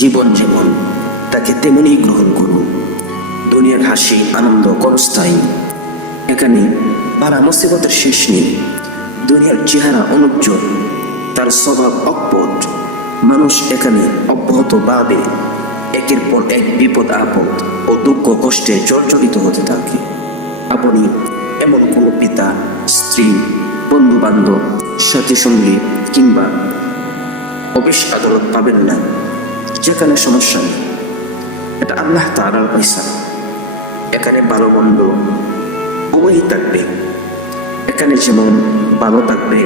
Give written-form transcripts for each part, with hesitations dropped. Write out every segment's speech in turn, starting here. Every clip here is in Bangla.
জীবন যেমন তাকে তেমনই গ্রহণ করুন। দুনিয়ার হাসি আনন্দ ক্ষণস্থায়ী, এখানে বালা মুসিবতের শেষ নেই। দুনিয়ার চেহারা অনুজ্জ্বল, তার স্বভাব অকপট। মানুষ এখানে অব্যাহতভাবে একের পর এক বিপদ আপদ ও দুঃখ কষ্টে জর্জরিত হতে থাকে। আপনি এমন কোনো পিতা, স্ত্রী, বন্ধু বান্ধব, সাথী সঙ্গী কিংবা অফিস আদালত পাবেন না যেখানে সমস্যা নেই। এটা আল্লাহ তাআলার পয়সা। এখানে ভালো মন্দ উভয়ই থাকবে। এখানে যেমন ভালো থাকবে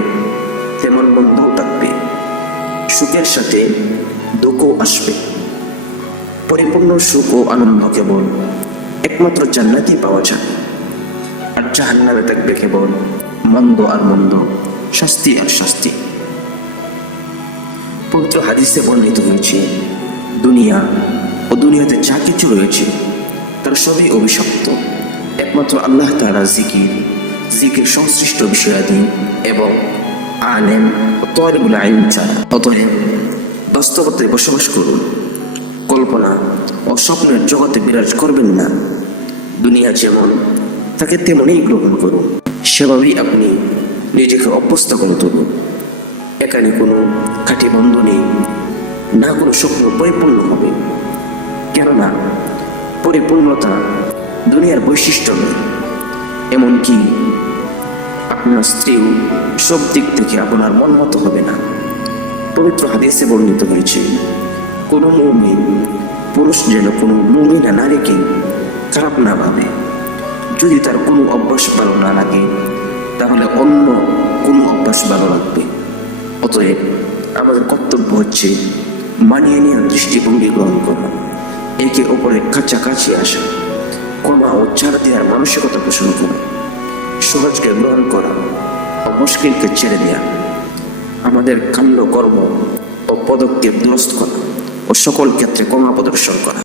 তেমন মন্দও থাকবে। সুখের সাথে দুঃখও আসবে। পরিপূর্ণ সুখ ও আনন্দ কেবল একমাত্র জান্নাতেই পাওয়া যায়। আর জাহান্নামে থাকবে কেবল মন্দ আর মন্দ, শাস্তি আর শাস্তি। পবিত্র হাদিসে বর্ণিত হয়েছে, দুনিয়া ও দুনিয়াতে যা কিছু রয়েছে তার সবই অভিশপ্ত। একমাত্র আল্লাহ তাআলা জিকির সংশ্লিষ্ট বিষয়াদি এবং আলেম ও তরিবুল ইলম ছাড়া। অতএব বাস্তবতায় বসবাস করুন, কল্পনা ও স্বপ্নের জগতে বিরাজ করবেন না। দুনিয়া যেমন তাকে তেমনই গ্রহণ করুন, সেভাবেই আপনি নিজেকে অভ্যস্ত করে তুলুন। এখানে কোনো খাঁটি বন্ধ নেই, না কোনো স্বপ্ন পরিপূর্ণ হবে। কেননা পরিপূর্ণতা দুনিয়ার বৈশিষ্ট্য নয়। এমনকি আপনার স্ত্রীও সব দিক থেকে আপনার মন মতো হবে না। পবিত্র হাদিসে বর্ণিত হয়েছে, কোনো মুমিন পুরুষ যেন কোনো মুমিনা নারীকে খারাপ না ভাবে। যদি তার কোনো অভ্যাস ভালো না লাগে তাহলে অন্য কোনো অভ্যাস ভালো লাগবে। অতএব আমাদের কর্তব্য হচ্ছে মানিয়ে নেওয়ার দৃষ্টিভঙ্গি গ্রহণ করা, একে অপরের কাছাকাছি আসা, ক্ষমা ও ছাড় দেওয়ার মানসিকতা পোষণ করা, সহজকে গ্রহণ করা ও মুশকিলকে ছেড়ে দেওয়া, আমাদের কাণ্ড কর্ম ও পদক্ষেপ দুরস্ত করা ও সকল ক্ষেত্রে ক্ষমা প্রদর্শন করা।